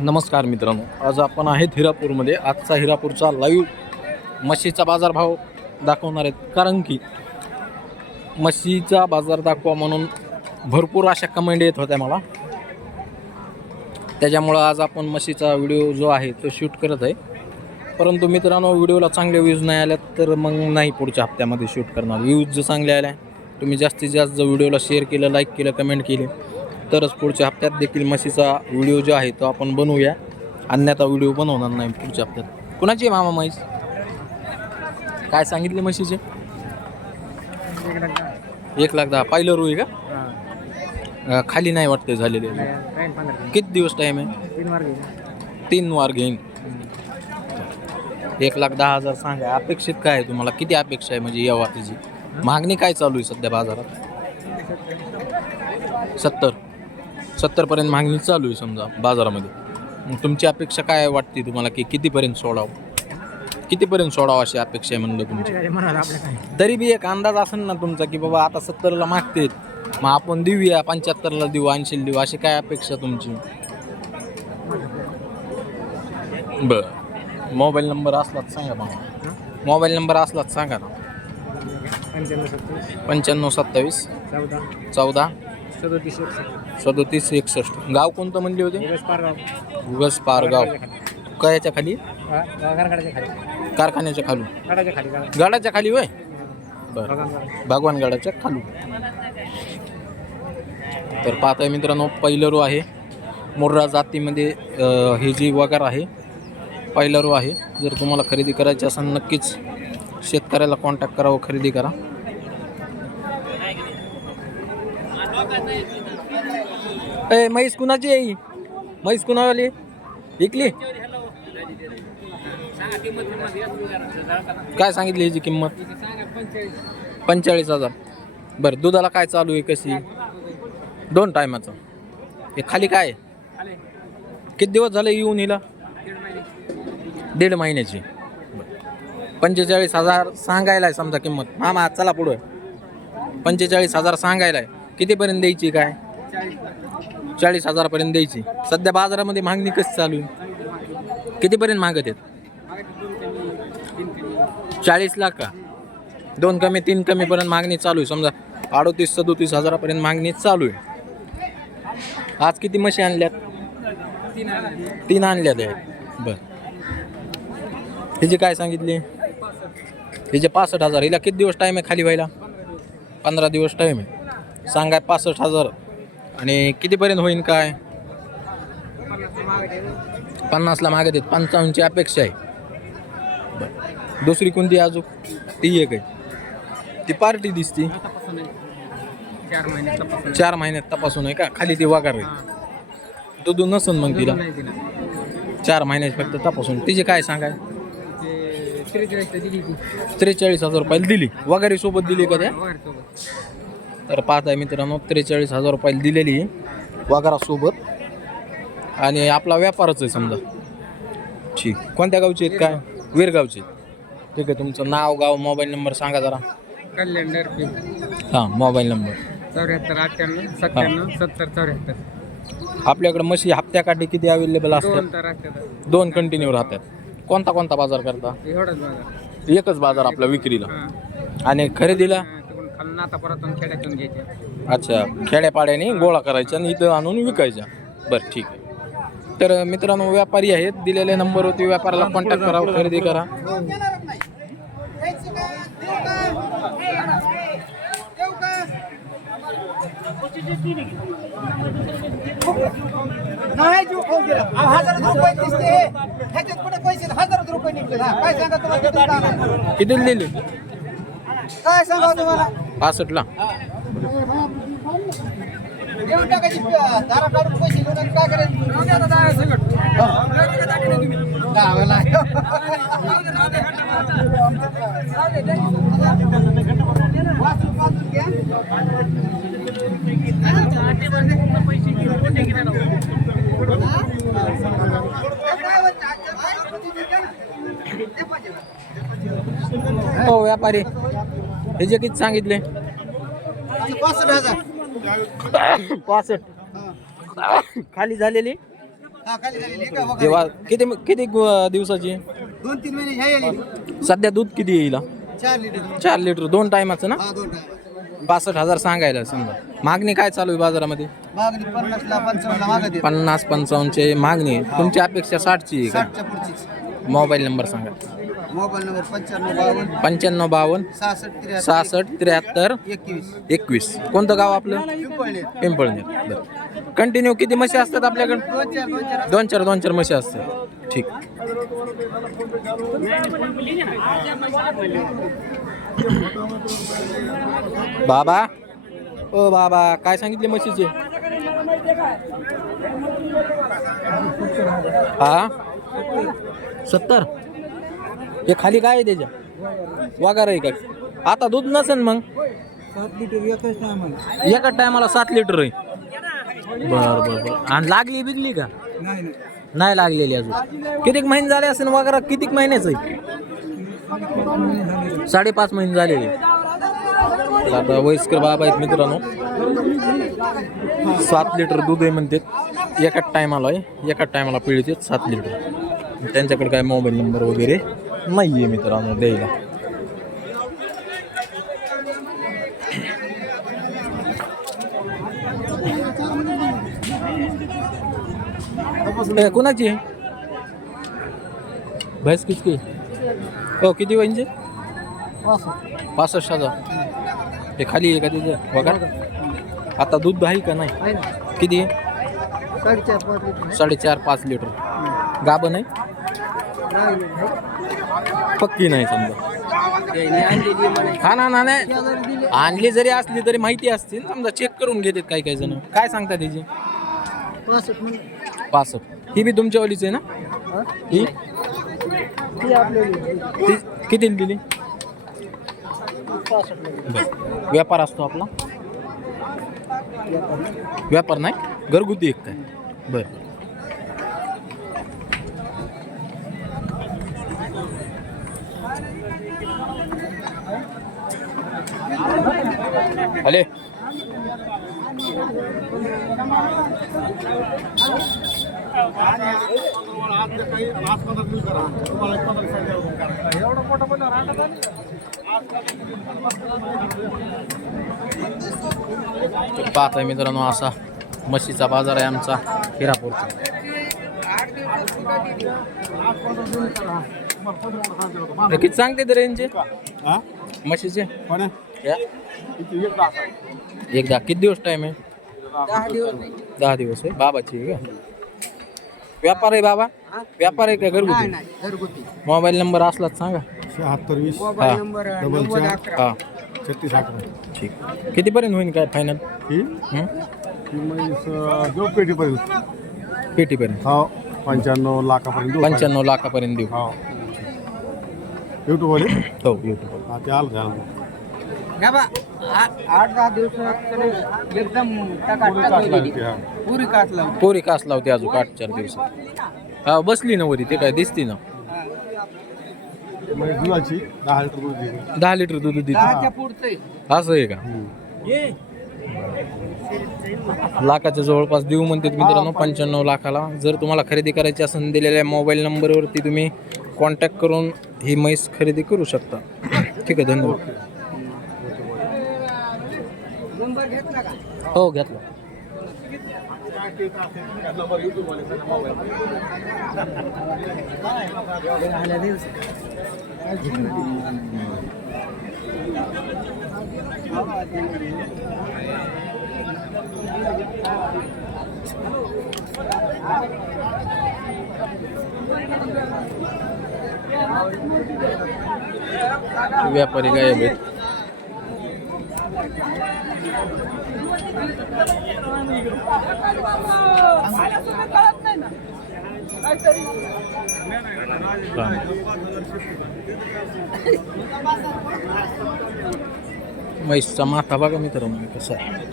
नमस्कार मित्रांनो आज आपण आहेत हिरापूरमध्ये. आजचा हिरापूरचा लाईव्ह म्हशीचा बाजारभाव दाखवणार आहेत. कारण की म्हशीचा बाजार दाखवा म्हणून भरपूर अशा कमेंट येत होत्या मला. त्याच्यामुळं आज आपण म्हशीचा व्हिडिओ जो आहे तो शूट करत आहे. परंतु मित्रांनो व्हिडिओला चांगले व्ह्यूज नाही आल्यात तर मग नाही पुढच्या हप्त्यामध्ये शूट करणार. व्ह्यूज जर चांगले आल्या तुम्ही जास्तीत जास्त व्हिडिओला शेअर केलं लाईक केलं कमेंट केले तरच पुढच्या हप्त्यात देखील म्हशीचा व्हिडिओ जो आहे तो आपण बनवूया. अन्यथा व्हिडिओ बनवणार नाही पुढच्या हप्त्यात. कुणाची आहे मामा म्हैस? काय सांगितले म्हशीचे? एक लाख दहा. पाहिलं रुई का? अं, खाली नाही वाटते झालेले किती दिवस टाईम आहे? तीन वार घेईन. एक लाख दहा हजार सांगा. अपेक्षित काय आहे तुम्हाला? किती अपेक्षा आहे म्हणजे या वाटेची मागणी काय चालू आहे सध्या बाजारात? सत्तर. सत्तरपर्यंत मागणी चालू आहे समजा बाजारामध्ये. मग तुमची अपेक्षा काय वाटते तुम्हाला की कितीपर्यंत सोडावं? कितीपर्यंत सोडावं अशी अपेक्षा आहे म्हणलं तुमची? तरी बी एक अंदाज असेल ना तुमचा की बाबा आता सत्तरला मागतेत. मग आपण देऊया पंच्याहत्तरला देऊ ऐंशीला देऊ अशी काय अपेक्षा तुमची? बर. मोबाईल नंबर असलाच सांगा मला. मोबाईल नंबर असलाच सांगा ना. पंच्याण्णव सत्तावीस. चौदा. चौदा. सदोतीस एकसष्ट. सदोतीस एकसष्ट. गाव कोणतं म्हणले होते? उगस पारगाव. कयाच्या खाली? कारखान्याच्या खालू. गाडाच्या खाली होय? बरं. भगवान गडाच्या खालू. तर पाहताय मित्रांनो पहिलं रो आहे. मोर्रा जातीमध्ये अ, ही जी वगार आहे पहिला रो आहे. जर तुम्हाला खरेदी करायची असेल नक्कीच शेतकऱ्याला कॉन्टॅक्ट करावं खरेदी करा. ए म्हैस कुणाची आहे ही? म्हैस कुणावाली? विकली काय सांगितली ह्याची किंमत? पंचेचाळीस हजार. बरं दुधाला काय चालू आहे कशी? दोन टायमाचं. हे खाली काय? किती दिवस झाले येऊन हिला? दीड महिन्याची. पंचेचाळीस हजार सांगायला आहे समजा किंमत. मामा चला पुढं. पंचेचाळीस हजार सांगायला आहे कितीपर्यंत द्यायची काय? चाळीस हजारापर्यंत द्यायची. सध्या बाजारामध्ये मागणी कशी चालू आहे? कितीपर्यंत मागत आहेत? चाळीस लाख का? दोन कमी तीन कमीपर्यंत मागणी चालू आहे. समजा अडोतीस सदोतीस हजारापर्यंत मागणी चालू आहे. आज किती म्हशी आणल्यात? तीन आणल्यात आहेत. बर. हिची काय सांगितली? हिचे पासष्ट हजार. हिला किती दिवस टाईम आहे खाली व्हायला? पंधरा दिवस टाईम आहे. सांगाय पासष्ट हजार. आणि कितीपर्यंत होईन काय? पन्नासला मागे देत. पंचावन्नची अपेक्षा आहे. दुसरी कोणती अजून? ती एक आहे. ती पार्टी दिसती. चार चार महिन्यात तपासून आहे का? खाली ती वागार. आहे दूध नसून मग तिला. चार महिन्यात फक्त तपासून. तिचे काय सांगाय? त्रेचाळीस हजार रुपयाला दिली. वगैरे सोबत दिली का त्या? तर पाहताय मित्रांनो त्रेचाळीस हजार रुपयाला दिलेली वगारासोबत. आणि आपला व्यापारच आहे समजा. ठीक. कोणत्या गावचे आहेत काय? वीरगावचे आहेत. ठीक आहे तुमचं नाव गाव मोबाईल नंबर सांगा जरा. कल्याणर हां मोबाईल नंबर. चौऱ्याहत्तर अठ्ठ्याण्णव सत्त्याण्णव सत्तर चौऱ्याहत्तर. आपल्याकडे म्हशी हप्त्याकाठी किती अवेलेबल दोन असतात? तर असतात. दोन कंटिन्यू राहतात. कोणता कोणता बाजार करता? एवढंच एकच बाजार आपला विक्रीला. हां. आणि खरेदीला? खालून नाता परतून खेड्यातून घ्यायचे अच्छा खेड्यापाड्याने गोळा करायच्या आणि इथं आणून विकायच्या. बरं ठीक आहे. तर मित्रांनो व्यापारी आहेत दिलेल्या नंबरवरती व्यापाराला कॉन्टॅक्ट करा खरेदी करा. नाही जीव खाऊन गेला. अहो, हजारात रुपये दिसते. ह्याच्यात कुठे पैसे? हजारात रुपये निघले. हा काय सांगा तुम्हाला? किती दिली? काय सांगा तुम्हाला? पासष्टला हो व्यापारी. हे जे किती सांगितले? पासष्ट. खाली झालेली? हा. जेव्हा किती किती दिवसाची? दोन तीन महिने सध्या दूध किती येईल चार लिटर चार लिटर. दोन टायमाचं ना? हा दोन टाइम बासष्ट हजार सांगायला समजा. मागणी काय चालू आहे बाजारामध्ये? पन्नास पंचावन्नचे मागणी आहे. तुमची अपेक्षा साठची आहे मोबाईल नंबर सांगा. मोबाईल नंबर पंच्याण्णव बावन्न. पंच्याण्णव बावन्न. सहासष्ट त्र्याहत्तर. सहासष्ट त्र्याहत्तर. एकवीस. एकवीस. कोणतं गाव आपलं? पिंपळनेर. पिंपळनेर. बरं. कंटिन्यू किती म्हशी असतात आपल्याकडे? दोन चार दोन चार. दोन चार दोन चार म्हशी असतात. ठीक. बाबा. ओ बाबा काय सांगितले म्हशीचे हा? सत्तर? हे खाली काय आहे त्याच्या? वगार आहे का? आता दूध नसेल मग? सात लिटर एकच टायमाला एका टायमाला सात लिटर आहे. बर बर बर. आणि लागली बिगली का? नाही लागलेली अजून. कितीक महिने झाले असेल वगैरे कितीक महिन्याचं आहे? साडेपाच महिने झालेले. आता वयस्कर बाबा आहेत मित्रांनो. सात लिटर दूध आहे म्हणते एकाच टायमाला आहे. एकाच टायमाला पिळते सात लिटर. त्यांच्याकडे काय मोबाईल नंबर वगैरे नाही आहे मित्रांनो द्यायला. कोणाची? भैंस किती हो किती वहिंचे पासष्ट हजार. ते खाली आहे का तिथे? बघा. आता दूध आहे का नाही? किती? आहे साडेचार पाच लिटर. गाभण आहे पक्की नाही समजा. हा ना ना नाही. आणली जरी असली तरी माहिती असते ना, समजा चेक करून घेतात काही काही जण. काय सांगता त्याची पासष्ट. ही बी तुमच्यावालीच आहे ना? ही? ती किती दिली? व्यापार असतो आपला? व्यापार नाही? घरगुती एक काय? बरं. हले. तर पाहताय मित्रांनो असा म्हशीचा बाजार आहे आमचा हिरापूरचा. किती सांगते ते रेंजचे म्हशीचे? या. एकदा किती दिवस टाइम आहे दहा दिवस आहे बाबाची आहे का व्यापार आहे बाबा? व्यापार आहे का घरगुती? घरगुती. मोबाईल नंबर असलाच सांगा. शहात्तर वीस. नंबर हा. छत्तीस अकरा. ठीक. कितीपर्यंत होईल काय फायनल ही? ही? देऊ पेटीपर्यंत. पेटीपर्यंत. हो पंच्याण्णव लाखापर्यंत देऊ. पंच्याण्णव लाखापर्यंत देऊ. हो. युट्यूब वाले? हो युट्यूब हा ते आलं बा, आ- आठ दहा दिवसात एकदम टकाटक होईल. हा. पुरी कास लावते अजून आठ चार दिवसात हा बसली ना वरी ते काय दिसती ना. म्हणजे दुधाची दहा लिटर दूध देते. दहा लिटर दूध देते दहाच्या पुढचं असं आहे का? लाखाच्या जवळपास देऊ म्हणते मित्रांनो पंच्याण्णव लाखाला. जर तुम्हाला खरेदी करायची असेल दिलेल्या मोबाईल नंबरवरती तुम्ही कॉन्टॅक्ट करून ही म्हैस खरेदी करू शकता. ठीक आहे धन्यवाद. नंबर घेतला का? हो घेतला. व्यापारी गायब आहेत. म्हैसचा माथा बघा म्हणजे कसं आहे.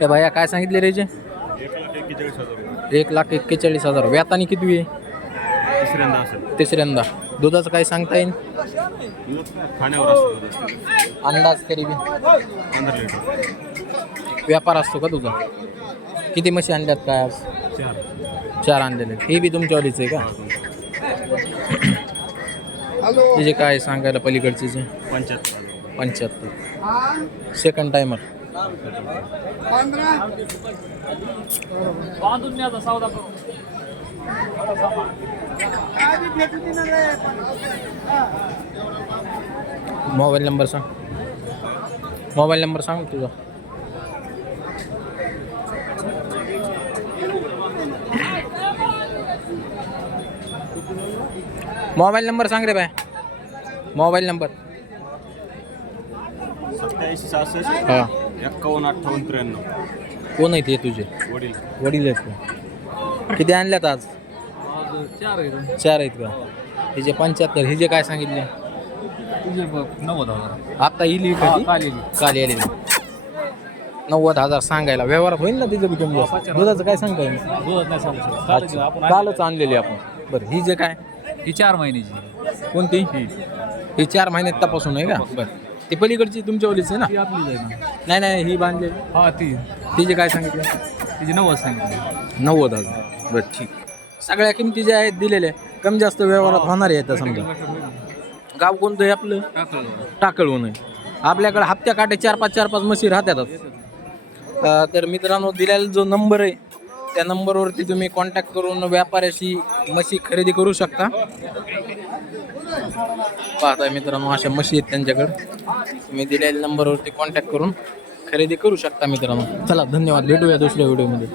ते भैया काय सांगितले रेचे एक लाख एक्केचाळीस हजार व्यातानी किती आहे? तिसऱ्यांदा तिसऱ्यांदा. दुधाचं काय सांगता येईल? खाण्यावर असतो अंदाज तरी व्यापार असतो का तुझा? किती म्हशी आणल्यात काय आज? चार. चार आणलेले हे बी तुमच्यावालीच आहे का? तिचे काय सांगायला पलीकडचे जे? पंच्याहत्तर. पंच्याहत्तर. सेकंड टायमर मोबाईल नंबर सांग. मोबाईल नंबर सांग तुझा. मोबाईल नंबर सांग रे बाय. Mobile number. सत्याऐंशी सहासष्ट हा. एक्कावन्न अठ्ठावन्न त्र्याण्णव. कोण आहेत हे तुझे? वडील. वडील आहेत किती आणल्यात आज? चार आहे चार आहेत का? हे जे पंच्याहत्तर हे जे काय सांगितले? तुझे नव्वद हजार. आता येईल कधी चालेल काल येईल नव्वद हजार सांगायला. व्यवहार होईल ना तिचं बी तुमचं? दुधाचं काय सांगता येईल? दुधात नाही सांगू शकत. अच्छा. कालच आणलेली आपण. बरं ही जे काय? ही चार महिन्याची. कोणती? ही. चार महिन्यात तपासून आहे का? बरं. ती पलीकडची तुमच्या ओलीच आहे ना? ती आपली जाईल ना. नाही नाही ही बांधलेली. हा ती. तिचे काय सांगितलं? तिची नव्वद सांगितली. नव्वद हजार. बरं ठीक. सगळ्या किमती ज्या आहेत दिलेल्या कमी जास्त व्यवहारात होणार आहेत समजा. गाव कोणतं आहे आपलं? टाकळवून आहे. आपल्याकडे हप्त्या काटे चार पाच चार पाच म्हशी राहतात. तर मित्रांनो दिलेला जो नंबर आहे त्या नंबरवरती तुम्ही कॉन्टॅक्ट करून व्यापाऱ्याशी म्हशी खरेदी करू शकता. पाहताय मित्रांनो अशा म्हशी आहेत त्यांच्याकडे. तुम्ही दिलेल्या नंबरवरती कॉन्टॅक्ट करून खरेदी करू शकता मित्रांनो. चला धन्यवाद. भेटूया दुसऱ्या व्हिडिओमध्ये.